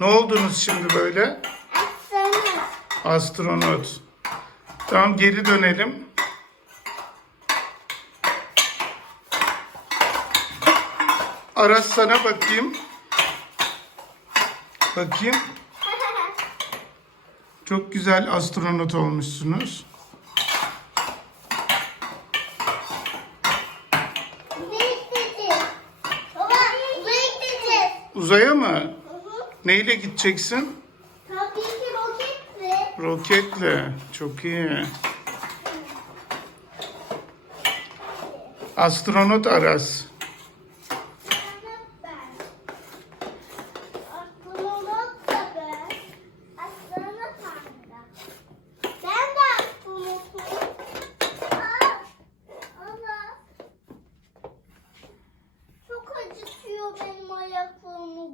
Ne oldunuz şimdi böyle? Astronot. Astronot. Tamam geri dönelim. Aras sana bakayım. Bakayım. Çok güzel astronot olmuşsunuz. Uzaya mı? Neyle gideceksin? Tabii ki roketle. Roketle. Çok iyi. Astronot Aras. benim ayaklarımı.